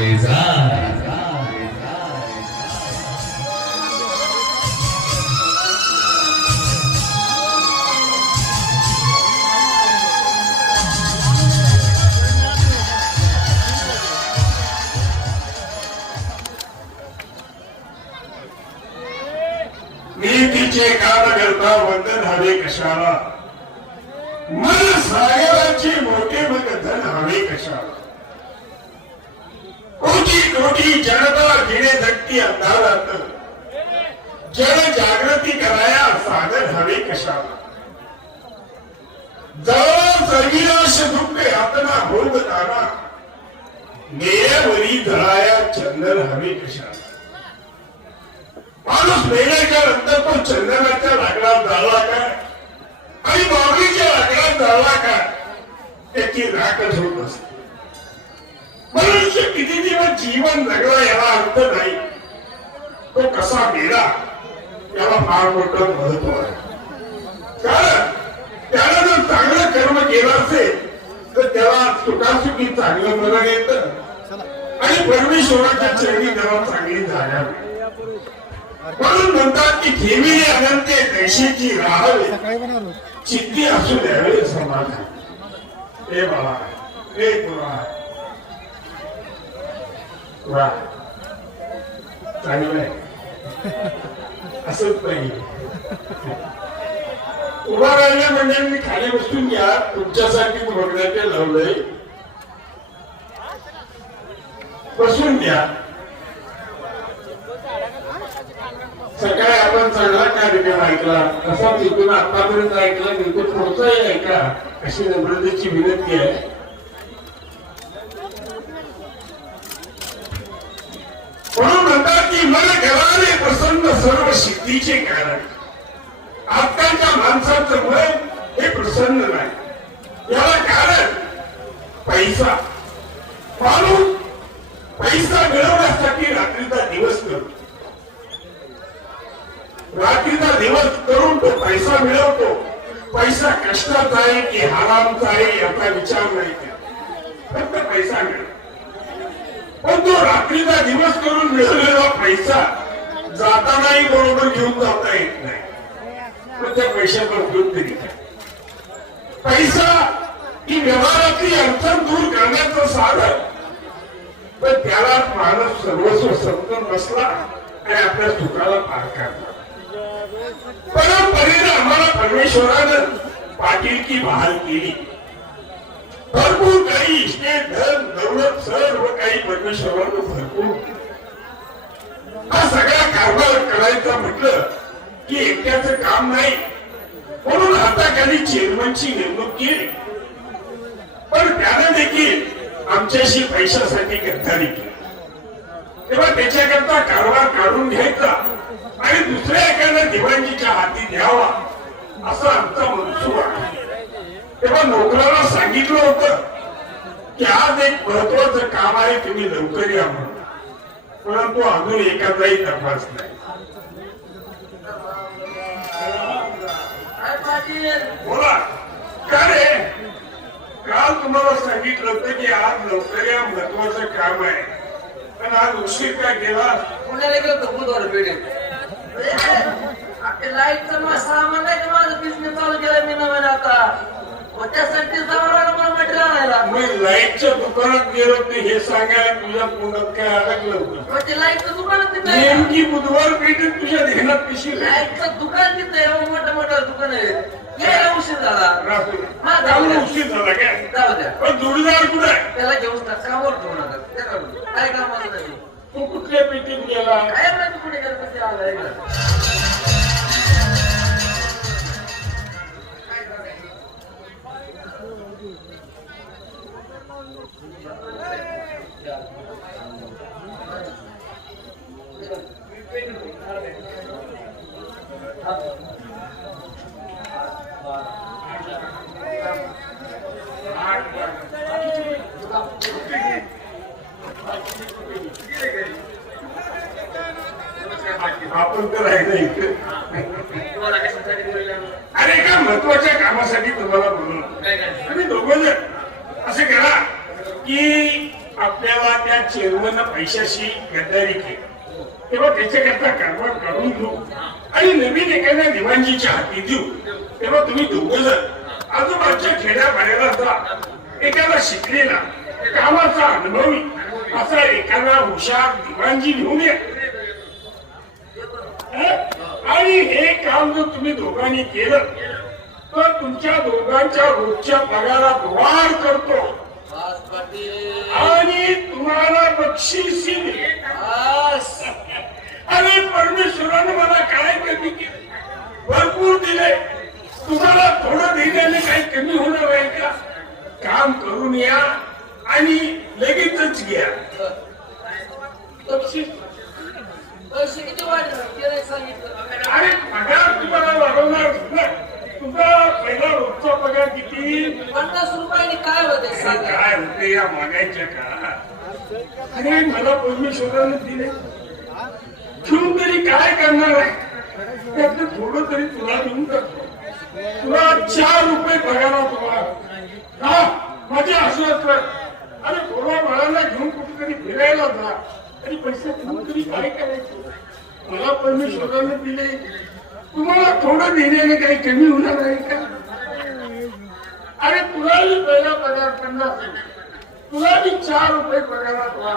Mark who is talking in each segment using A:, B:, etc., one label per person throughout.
A: बेजार
B: नीतीचे काम करता वंदन हवे कशाला? मन सागराची मोठे मग धन हवे कशाला? कोटी जनता जिणे धक्की अंधारात. जन जागृती कराया साधन हवे कशाला. जवळ जगिनाश दुःख यातना भोगताना मेऱ्यावरी जळाया चंदन हवे कशाला. माणूस मेल्याच्या नंतर तो चंदनाच्या लाकडात जाळला का आणि बाबरीच्या लाकडात जाळला का त्याची राखच होत असते मनुष्य किती दिवस जीवन जगला याला अर्थ नाही तो कसा गेला याला फार मोठं महत्त्व आहे कारण त्याला जर चांगलं कर्म केलं असेल तर त्याला सुखासुखी चांगलं मरण येत आणि परमेश्वराच्या चरणी त्याला चांगली जागा म्हणून म्हणतात की ठेवी अनंते देशीची राहावे चित्ती असू द्यावे समाधान हे बाळा हे पुरा वा चांगलं आहे. असंच पाहिजे. उभा राहिले म्हणजे मी खाली बसून घ्या. तुमच्यासाठी बघण्याचे लावलंय बसून घ्या. सकाळी आपण चांगला कार्यक्रम ऐकला. कसा तिथून आतापर्यंत ऐकला. तिथून पुढचाही ऐका. अशी नम्रतेची विनंती आहे. म्हणून म्हणतात की मन घराने प्रसन्न सर्व सिद्धीचे कारण आजकालच्या माणसाचं मन हे प्रसन्न नाही. याला कारण पैसा. माणूस पैसा मिळवण्यासाठी रात्रीचा दिवस करतो रात्रीचा दिवस करून तो पैसा मिळवतो. पैसा कष्टाचा आहे की हरामचा आहे याचा विचार नाही फक्त पैसा मिळतो. पण तो रात्रीचा दिवस करून मिळवलेला पैसा जातानाही बरोबर घेऊन जाता येत नाही. पण त्या पैशाचा उपयोग तरी पैसा ही व्यवहारातली अडचण दूर करण्याचं साधन. पण त्याला माणूस सर्वस्व समजून बसला आणि आपल्या सुखाला पार काढला परंपरेनं आम्हाला परमेश्वरानं पाटील की बहाल केली. भरपूर काही. इष्टे धन दौलत सर्व काही परमेश्वरानं भरपूर. हा सगळा कारभार करायचा म्हटलं की एकट्याचं काम नाही. म्हणून हाताखाली चेअरमनची नेमणूक केली. पण त्यानं देखील आमच्याशी पैशासाठी गद्दारी केली. तेव्हा त्याच्याकरता कारभार काढून घ्यायचा आणि दुसऱ्या एखाद्या दिवाणजीच्या हाती द्यावा असा आमचा मनसूब तेव्हा नोकराला सांगितलं होतं की आज एक महत्वाचं काम आहे तुम्ही लवकर या म्हणून. परंतु अजून एखादाही तपास नाही. बोला. का रे? काल तुम्हाला सांगितलं होतं की आज लवकर या महत्वाचं काम आहे. पण आज उशीर का केला?
C: पुण्याला गेलो बुधवार पेठेत लाईटचं सामान नाही माझं बिझनेस चालू केला मी नवीन आता. मग त्यासाठी जावं लागलं मला मटेरियल आणायला
B: मी लाईटच्या दुकानात गेलो ते हे सांगायला तुझ्या तोंडात काय अडकलं होतं?
C: मग ते लाईटचं दुकान तिथे आहे.
B: नेमकी बुधवार पेठेत तुझ्या ध्यानात लाइट
C: लाईटचं दुकान तिथे आहे, एवढं मोठं मोठं दुकान आहे. यायला उशीर झाला. हा, जाऊ द्या.
B: उशीर झाला काय
C: जाऊ द्या.
B: पण जोडीदार कुठे आहे?
C: त्याला घेऊन टाक कामावर ठेवू नका. काय कामाचं नाही.
B: तू कुठल्या पेटीत गेला
C: काय माहिती कुठे कसे आलं
B: आपण तर राहिलं इथे. अरे एका महत्त्वाच्या कामासाठी तुम्हाला
C: बोलून
B: तुम्ही दोघं जण असं करा की आपल्याला त्या चेअरमन पैशाशी गद्दारी केली. तेव्हा त्याच्याकरता कारभार काढून घेऊ आणि नवीन एखाद्या दिवाणजीच्या हाती देऊ तेव्हा तुम्ही दोघ जण आजूबाजूच्या खेड्यापाड्याला जा एखादा शिकलेला कामाचा अनुभवी असा एखादा हुशार दिवाणजी घेऊन या? आणि हे काम जर तुम्ही दोघांनी केलं तर तुमच्या दोघांच्या रोजच्या पगारात वाढ करतो आणि तुम्हाला बक्षीस अरे परमेश्वरानं मला काय कमी केलं? भरपूर दिले. तुम्हाला थोडं देण्याने काही कमी होणार आहे का? काम करून या आणि लगेचच घ्या. अरे पगार तुम्हाला वाढवणार तुझा पहिला रोजचा पगार किती?
C: पन्नास रुपयाने काय होते?
B: काय होते या मागायच्या काळात अरे मला परमेश्वराने दिले. ठेवून तरी काय करणार आहे? त्यातलं थोडं तरी तुला देऊन टाकतो. तुला चार रुपये पगारा तुम्हाला हा माझे असू असत अरे थोडा बाळाला घेऊन कुठेतरी फिरायला जा. आणि पैसे ठेवून तरी काय करायचं? मला परमेश्वराने दिले. तुम्हाला थोडं देण्याने काही कमी होणार आहे का? अरे तुलाही पहिला पगार पन्नास तुला मी चार रुपये पगारात वा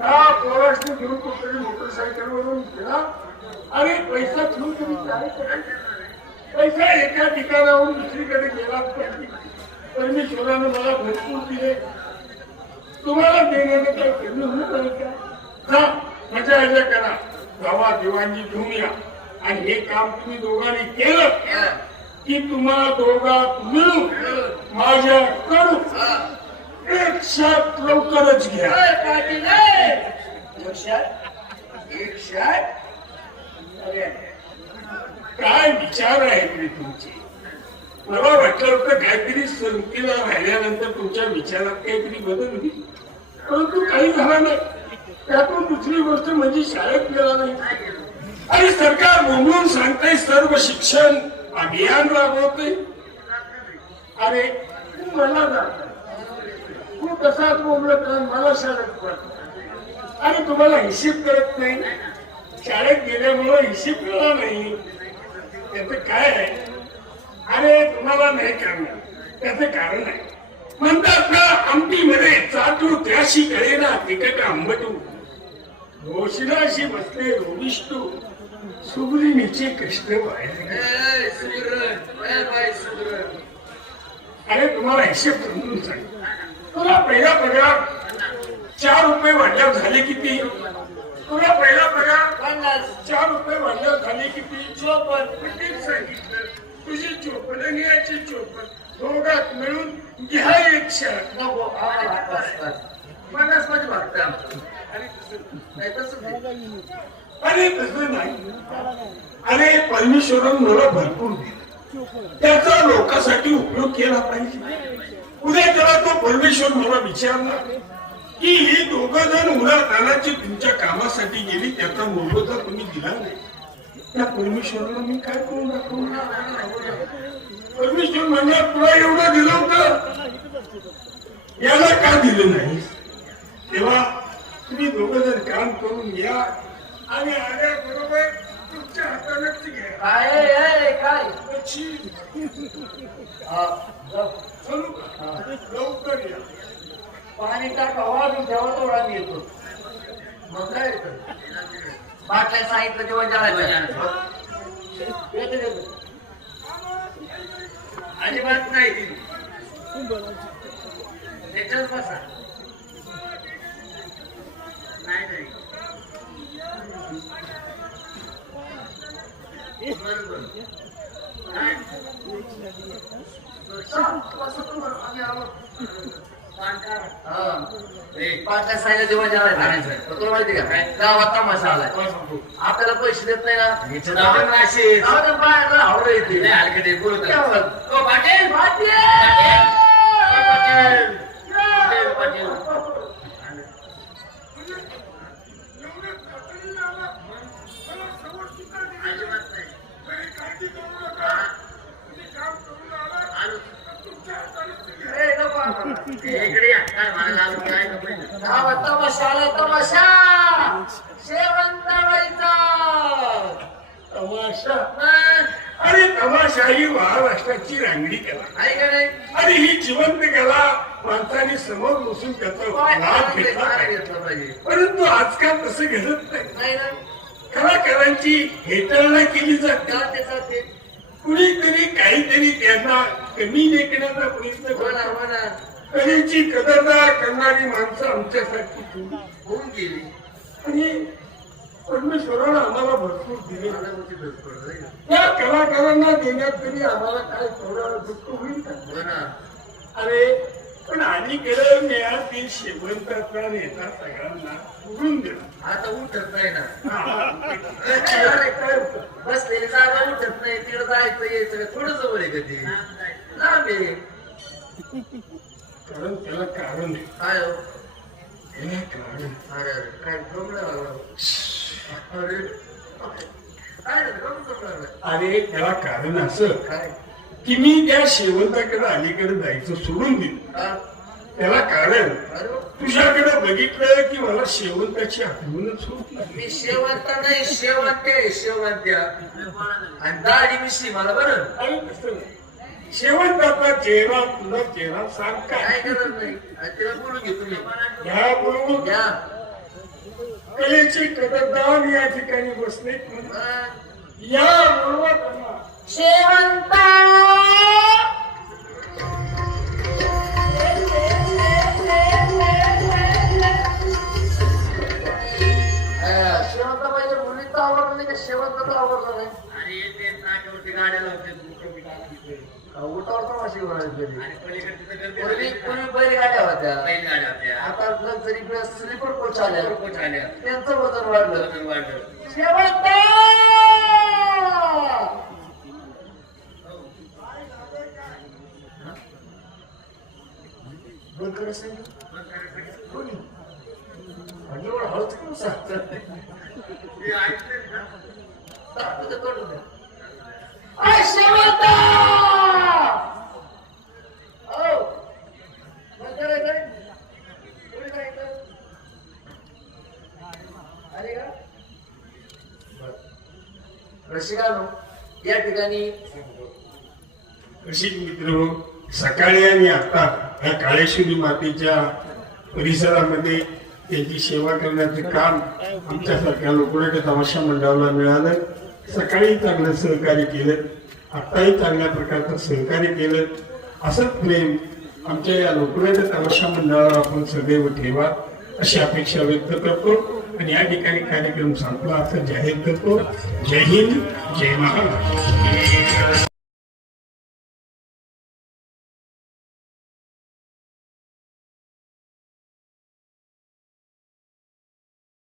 B: हा पोराशने घेऊन कुठेतरी मोटरसायकल वरून गेला. अरे पैसा ठेवून तुम्ही काय पैसा एका ठिकाणाहून दुसरीकडे गेला. परमेश्वराने मला भरपूर दिले. तुम्हाला देण्याने काही कमी होणार का? जा मजा यायला करा. गावा दिवाणजी घेऊन या. आणि हे काम तुम्ही दोघांनी केलं. की तुम्हाला दोघात मिळून माझ्या करू. एक शर्ट लवकरच घ्या!
C: एक? अरे,
B: काय विचार आहेत रे तुमचे? मला वाटलं होतं काहीतरी संगतीला राहिल्यानंतर तुमच्या विचारात काहीतरी बदल होईल. परंतु काही झालं नाही. त्यातून दुसरी गोष्ट म्हणजे शाळेत गेला नाही. आणि सरकार बोंबलून सांगतंय सर्व शिक्षण अभियान राबवते अरे तू मला जा तू कसाच बोंबलत मला शाळेत आणि तुम्हाला हिशेब करत नाही? शाळेत गेल्यामुळं हिशेब कळला नाही. त्याचं काय आहे? अरे तुम्हाला नाही करणार त्याचं कारण आहे. म्हणतात ना आमटीमध्ये चाटू त्याशी कळे ना तिकट आंबटू. घोषणाशी बसले रोविष्टू.
C: ए, बाई, सुधरण.
B: अरे तुम्हाला हिशेब समजून सांग तुला पहिला पगार चार रुपये वाढल्यावर झाले किती? तुला पहिला पगार चार रुपये वाढल्यावर झाले किती?
C: चोपन्न.
B: किती सांगितलं. तुझी चोपन्न आणि याची चोपन्न. दोघात मिळून घ्या एक.
C: पन्नासमध्ये.
B: अरे तसं नाही. अरे परमेश्वरन मला भरपूर दिलं. त्याचा लोकांसाठी उपयोग केला पाहिजे. उद्या त्याला तो परमेश्वर मला विचारला की ही दोघं जण उलातानाची तुमच्या कामासाठी गेली त्याचा मोबदला तुम्ही दिला नाही. त्या परमेश्वराला मी काय करून दाखवणार परमेश्वर म्हणजे तुला एवढं दिलं होतं? याला का दिलं नाही? तेव्हा तुम्ही दोघं जण काम करून घ्या आणि आल्याबरोबर तुमच्या हातानंच घ्या.
C: काय काय?
B: अच्छी. चलू लवकर या
C: पाणीचा कवा मी जेव्हा तोडा मी येतो मग काय येतं? बाटल्या सांगितलं जेवण जेवायचं अजिबात नाही त्याच्यात बसा नाही नाही बरोबर जेव्हा तुला माहिती का गावात तमाशा आलाय आपल्याला पैसे देत नाही ना बाहेर आवड येते ओ, पाटील! पाटील! पाटील! तमाशा तमाशा
B: अरे तमाशा ही महाराष्ट्राची रांगडी कला.
C: आहे का नाही
B: ही जिवंत कला माणसाने समोर बसून त्याचा लाभ घेतला पाहिजे. परंतु आजकाल तसं घडत नाही.
C: ना
B: कलाकारांची हेटळणा केली जाते. कुणीतरी काहीतरी त्यांना कमी लेखण्याचा प्रयत्न
C: करणार
B: कलेची कदरदार करणारी माणसं आमच्यासाठी.
C: होऊन गेली.
B: आणि परमेश्वरानं आम्हाला भरपूर दिले? त्या कलाकारांना देण्यात तरी आम्हाला काय थोडं दुःख होईल का?
C: हो ना.
B: अरे पण अलीकडे मिळातील शेवंताचा नेता सगळ्यांना सोडून दिला.
C: आता उठत नाही ना? बसलेली जागा उठत नाही तिकडे जायचं यायचं थोडं जवळ आहे कधी लांब आहे.
B: कारण त्याला कारण आहे
C: काय हो?
B: त्याला कारण
C: अरे अरे काय बाबा? अरे काय?
B: अरे त्याला कारण असं
C: काय
B: की मी त्या शेवंताकडे अलीकडे जायचं सोडून दिलं
C: हा?
B: त्याला कारण
C: अरे वा.
B: तुझ्याकडे बघितलं की मला शेवंताची आठवणच होत नाही
C: मी शेवंत नाही शेवंत आहे शेवंत्या आणि दाढी मिशी मला बरं
B: कसं नाही. शेवंताचा चेहरा तुझा चेहरा सारखा
C: काय. गरज नाही? आणि तिला बोलून घे तुम्ही.
B: या बरोबर
C: या
B: कलेची कदरदान या ठिकाणी बसले. या बरोबर
C: पूर्वी बैलगाड्या होत्या. आता लक्झरी बस स्लीपर कोच आल्या त्यांचं वजन वाढलं.
A: वाढलं.
C: बंद. कोणी? आणि एवढं हळूच करून सांगतं?
A: ते ऐकलं ना?
C: टाकू दे, करू दे. अय, शेवंत! हो. बंद करायचं? कोणी करायचं? आले का? बरं. या ठिकाणी
B: मित्र सकाळी आणि आता या काळेश्वरी मातेच्या परिसरामध्ये त्यांची सेवा करण्याचं काम आमच्यासारख्या लोकनाट्य तमाशा मंडळाला मिळालं. सकाळी चांगलं सहकार्य केलं आत्ताही चांगल्या प्रकारचं सहकार्य केलं. असंच प्रेम आमच्या या लोकवेद तमाशा मंडळावर आपण सदैव ठेवा अशी अपेक्षा व्यक्त करतो आणि या ठिकाणी कार्यक्रम संपला असं जाहीर करतो. जय हिंद जय महाराष्ट्र.